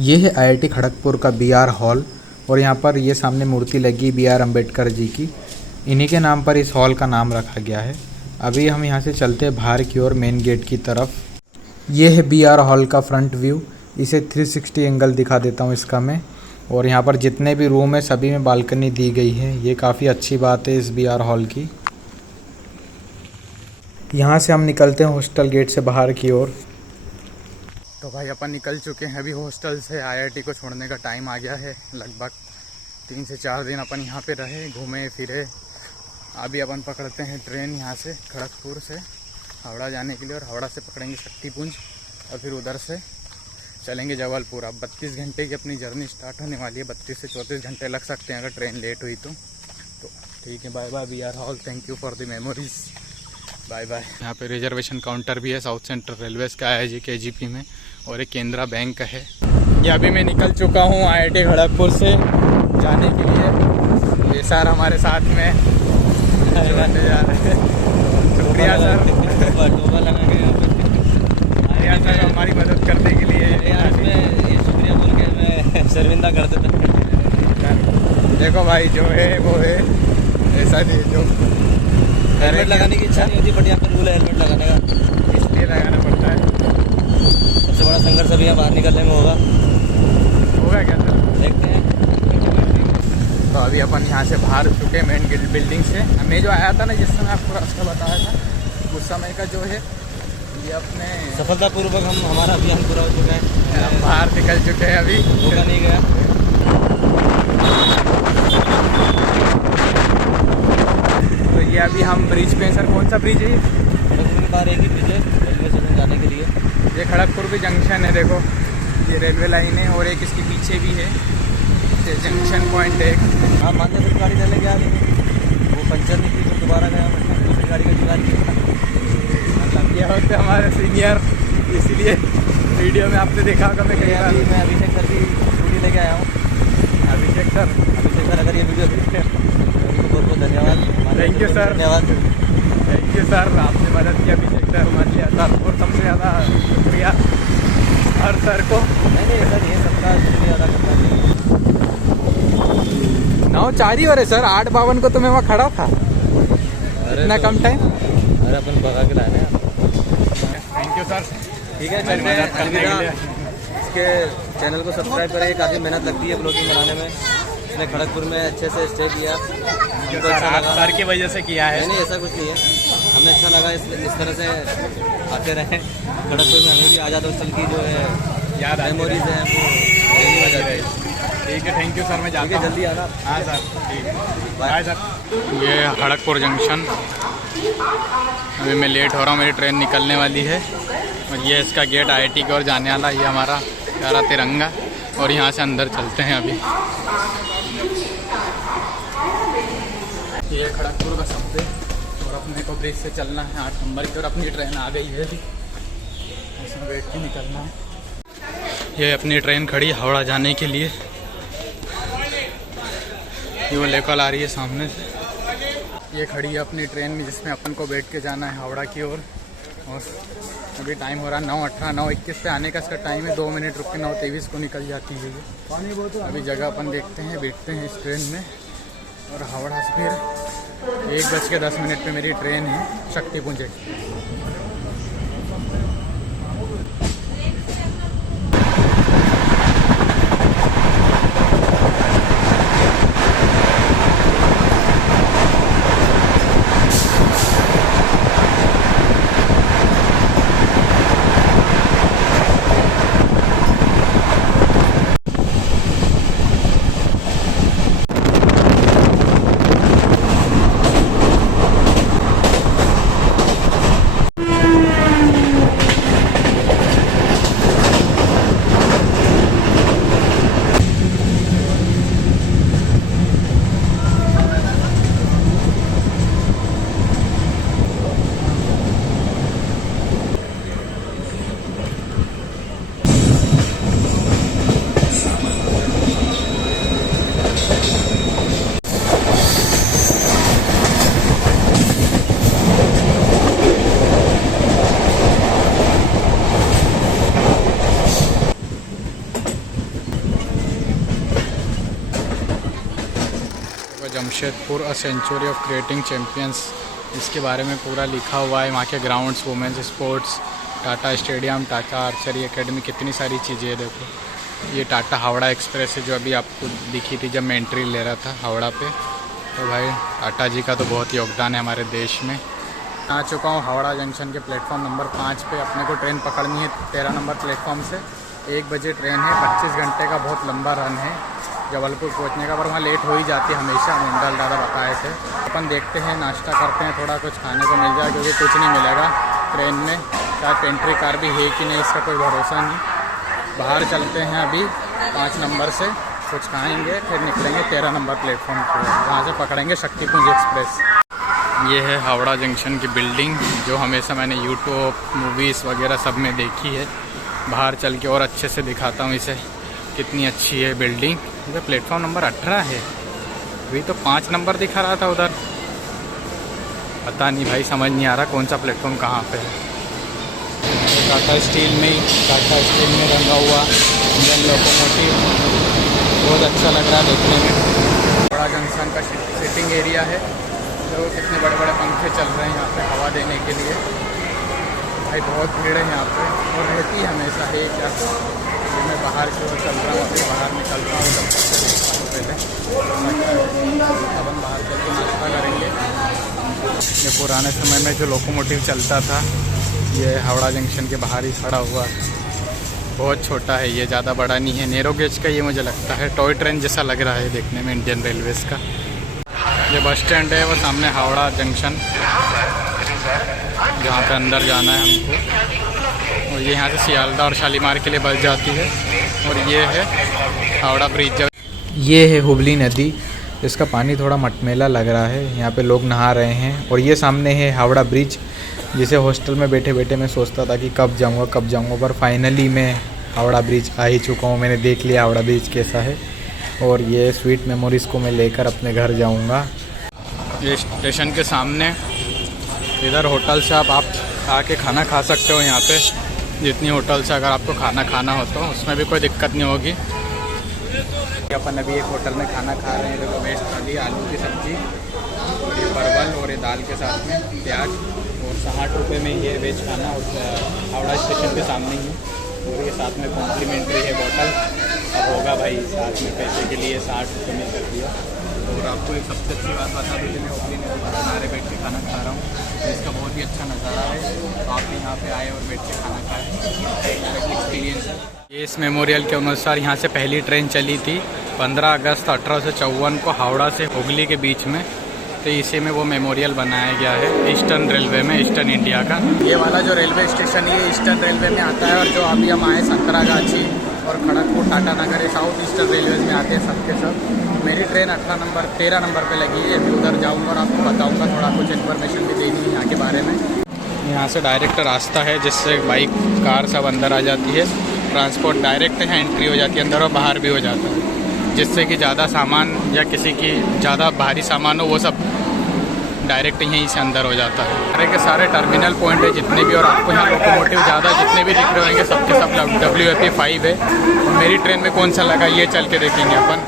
ये है आईआईटी खड़गपुर का बीआर हॉल और यहाँ पर ये सामने मूर्ति लगी बीआर अम्बेडकर जी की। इन्हीं के नाम पर इस हॉल का नाम रखा गया है। अभी हम यहाँ से चलते हैं बाहर की ओर मेन गेट की तरफ। ये है बीआर हॉल का फ्रंट व्यू। इसे 360 एंगल दिखा देता हूँ इसका मैं। और यहाँ पर जितने भी रूम है सभी में बालकनी दी गई है। ये काफ़ी अच्छी बात है इस बीआर हॉल की। यहाँ से हम निकलते हैं हॉस्टल गेट से बाहर की ओर। तो भाई अपन निकल चुके हैं अभी हॉस्टल से। आईआईटी को छोड़ने का टाइम आ गया है। लगभग 3 से 4 दिन अपन यहाँ पे रहे, घूमे फिरे। अभी अपन पकड़ते हैं ट्रेन यहाँ से खड़गपुर से हावड़ा जाने के लिए, और हावड़ा से पकड़ेंगे शक्तिपुंज और फिर उधर से चलेंगे जबलपुर। अब 32 घंटे की अपनी जर्नी स्टार्ट होने वाली है। 32 से 34 घंटे लग सकते हैं अगर ट्रेन लेट हुई तो ठीक है। Bye bye BR hall, thank you for the memories, bye bye. यहाँ पे रिजर्वेशन काउंटर भी है साउथ सेंट्रल रेलवेज का IIG KGP में, और एक केनरा बैंक है। ये अभी मैं निकल चुका हूँ IIT खड़गपुर से जाने के लिए। ये सर हमारे साथ में जाने जा रहे हैं। शुक्रिया सर, शुक्रिया सर हमारी मदद करने के लिए। ये शुक्रिया बोल के मैं शर्मिंदा कर देता। देखो भाई जो है वो है, ऐसा नहीं जो हेलमेट लगाने की इच्छा नहीं होती, बट यहाँ पर रूल है हेलमेट लगाने का, इसलिए लगाना पड़ता है। सबसे बड़ा संघर्ष अभी यहाँ बाहर निकलने में होगा क्या सर, देखते हैं। तो अभी अपन यहाँ से बाहर चुके मेन बिल्डिंग से। मैं जो आया था ना, जिस समय आपको रास्ता बताया था, उस समय का जो है ये अपने सफलतापूर्वक हमारा अभियान पूरा हो चुका है। हम बाहर निकल चुके हैं अभी, होगा नहीं गया। तो ये अभी हम ब्रिज पे हैं। सर कौन सा ब्रिज है? खड़गपुर के बाहर एक ही ब्रिज है रेलवे स्टेशन जाने के लिए। ये खड़गपुर भी जंक्शन है, देखो ये रेलवे लाइन है, और एक इसके पीछे भी है ये जंक्शन पॉइंट है। हाँ, मान लीजिए गाड़ी लेने गया, लेकिन वो पंचर नहीं थी तो दोबारा गया, दूसरी गाड़ी का जुगाड़ किया। मतलब ये होते हमारे सीनियर, इसलिए वीडियो में आपने देखा होगा। मैं अभिषेक सर की स्कूटी लेके आया हूँ। अभिषेक सर अगर ये वीडियो देखते हैं तो बहुत बहुत धन्यवाद। थैंक यू सर, धन्यवाद, थैंक यू सर, आपने मदद किया अभिषेक सर हमारे लिए सर। और सबसे ज़्यादा शुक्रिया हर सर को। नहीं सर, ये सबका शुक्रिया अदा करना चाहिए। 9:04 ही हो रहे सर, 8:52 को तो मैं वहाँ खड़ा था। इतना कम टाइम। अरे अपन भगा के लाए हैं। थैंक यू सर, ठीक है, चलते हैं। अलविदा। इसके चैनल को सब्सक्राइब करें। काफ़ी मेहनत लगती है ब्लॉगिंग बनाने में। इसने खड़गपुर में अच्छे से स्टे किया, हमको अच्छा लगा। सर की वजह से किया है। नहीं ऐसा कुछ नहीं है, हमें अच्छा लगा। इस तरह से आते रहें खड़गपुर में। हमें भी आज़ाद हॉस्टल की जो है याद मेमोरीज हैं वो रहने वाली है। ठीक है, थैंक यू सर, मैं जाता हूँ। जल्दी आना। हाँ सर, ठीक है, बाय सर। ये खड़गपुर जंक्शन। अभी मैं लेट हो रहा हूँ, मेरी ट्रेन निकलने वाली है। और ये इसका गेट IIT की ओर जाने वाला। ये हमारा प्यारा तिरंगा, और यहाँ से अंदर चलते हैं अभी। ये खड़गपुर का सबवे, और अपने को ब्रिज से चलना है 8 नंबर की, और अपनी ट्रेन आ गई है अभी, इसमें बैठ के निकलना है। ये अपनी ट्रेन खड़ी हावड़ा जाने के लिए। ये वो लेकर आ रही है सामने से। ये खड़ी है अपनी ट्रेन में, जिसमें अपन को बैठ के जाना है हावड़ा की ओर। और अभी टाइम हो रहा है 9:18, 9:21 पे आने का इसका टाइम है। 2 मिनट रुक के 9:23 को निकल जाती है ये। अभी जगह अपन देखते हैं, बैठते हैं इस ट्रेन में, और हावड़ा से फिर 1:10 पे मेरी ट्रेन है Shaktipunj. Jamshedpur a century of creating champions, इसके बारे में पूरा लिखा हुआ है। वहाँ के grounds, women's sports, Tata stadium, Tata archery academy, कितनी सारी चीज़ें हैं। देखो ये टाटा हावड़ा एक्सप्रेस है जो अभी आपको दिखी थी जब मैं एंट्री ले रहा था हावड़ा पे। तो भाई टाटा जी का तो बहुत योगदान है हमारे देश में। आ चुका हूँ हावड़ा जंक्शन के प्लेटफॉर्म नंबर 5 पे। अपने को ट्रेन पकड़नी है 13 नंबर प्लेटफॉर्म से। 1 बजे ट्रेन है, 25 घंटे का बहुत लंबा रन है जबलपुर पहुंचने का, पर वहाँ लेट हो ही जाती है हमेशा। मंडल दादा बताए थे। अपन देखते हैं, नाश्ता करते हैं, थोड़ा कुछ खाने को मिल जाए क्योंकि कुछ नहीं मिलेगा ट्रेन में। शायद पेंट्री कार भी है कि नहीं इसका कोई भरोसा नहीं। बाहर चलते हैं अभी 5 नंबर से, कुछ खाएंगे फिर निकलेंगे 13 नंबर प्लेटफॉर्म पर, वहाँ से पकड़ेंगे शक्तिपुंज एक्सप्रेस। ये है हावड़ा जंक्शन की बिल्डिंग जो हमेशा मैंने यूट्यूब, मूवीज़ वगैरह सब में देखी है। बाहर चल के और अच्छे से दिखाता हूँ इसे, कितनी अच्छी है बिल्डिंग। इधर प्लेटफॉर्म नंबर 18 है, अभी तो 5 नंबर दिखा रहा था उधर। पता नहीं भाई, समझ नहीं आ रहा कौन सा प्लेटफॉर्म कहाँ पे है। टाटा स्टील में रंगा हुआ इंडियन लोकोमोटिव बहुत अच्छा लग रहा है देखने में। बड़ा जंक्शन का सिटिंग एरिया है, तो कितने बड़े बड़े पंखे चल रहे हैं यहाँ पे हवा देने के लिए। भाई बहुत भीड़ है यहाँ पे और रहती है हमेशा है क्या। ये मैं बाहर की ओर चल रहा हूँ, अभी बाहर निकल रहा हूँ, जब से देखता हूँ पहले। अपन बाहर चल के नाश्ता करेंगे। ये पुराने समय में जो लोकोमोटिव चलता था ये हावड़ा जंक्शन के बाहर ही खड़ा हुआ है। बहुत छोटा है ये, ज़्यादा बड़ा नहीं है, नैरो गेज का ये मुझे लगता है। टॉय ट्रेन जैसा लग रहा है देखने में इंडियन रेलवेज़ का। ये बस स्टैंड है, वो सामने हावड़ा जंक्शन जहाँ पे अंदर जाना है हमको। और ये यहाँ से सियालदह और शालीमार के लिए बस जाती है। और ये है हावड़ा ब्रिज। ये है हुबली नदी, इसका पानी थोड़ा मटमैला लग रहा है, यहाँ पे लोग नहा रहे हैं। और ये सामने है हावड़ा ब्रिज, जिसे हॉस्टल में बैठे बैठे मैं सोचता था कि कब जाऊँगा, पर फाइनली मैं हावड़ा ब्रिज आ ही चुका हूँ। मैंने देख लिया हावड़ा ब्रिज कैसा है और ये स्वीट मेमोरीज़ को मैं लेकर अपने घर जाऊँगा। ये स्टेशन के सामने इधर होटल से आप आके खाना खा सकते हो। यहाँ पे जितनी होटल से अगर आपको खाना खाना हो तो उसमें भी कोई दिक्कत नहीं होगी। अपन अभी एक होटल में खाना खा रहे हैं, देखो वेज थाली, आलू की सब्ज़ी और ये परवल और ये दाल के साथ में प्याज। और 60 रुपये में ये वेज खाना हावड़ा स्टेशन के सामने ही है। और ये साथ में कॉम्प्लीमेंट्री है बॉटल। अब होगा भाई साथ में पैसे के लिए 60 रुपये में कर दिया। और आपको एक सबसे अच्छी बात बता दूँ, मैं होटल में किनारे बैठ के खाना खा रहा हूँ, इसका बहुत ही अच्छा नज़ारा है। तो आप यहाँ पे आए और बैठ के खाना खाएँ, एक्सपीरियंस है ये। इस मेमोरियल के अनुसार यहाँ से पहली ट्रेन चली थी 15 अगस्त 1854 को हावड़ा से हुगली के बीच में। तो इसी में वो मेमोरियल बनाया गया है ईस्टर्न रेलवे में, ईस्टर्न इंडिया का। ये वाला जो रेलवे स्टेशन है ये ईस्टर्न रेलवे में आता है। और जो अभी हम आए संतरागाछी और खड़गपुर, टाटा नगर, साउथ ईस्टर्न रेलवेज में आते हैं सबके सब। मेरी ट्रेन 13 नंबर पे लगी है। अभी उधर जाऊंगा और आपको बताऊंगा, थोड़ा कुछ इन्फॉर्मेशन भी देनी है यहाँ के बारे में। यहाँ से डायरेक्ट रास्ता है जिससे बाइक, कार सब अंदर आ जाती है। ट्रांसपोर्ट डायरेक्ट यहाँ एंट्री हो जाती है अंदर और बाहर भी हो जाता है, जिससे कि ज़्यादा सामान या किसी की ज़्यादा भारी सामान हो वो सब डायरेक्ट यहीं से अंदर हो जाता है। सारे के सारे टर्मिनल पॉइंट है जितने भी। और आपको यहाँ लोकोमोटिव ज़्यादा जितने भी दिख रहे होंगे सबके सब WFE 5 है। और मेरी ट्रेन में कौन सा लगा ये चल के देखेंगे अपन।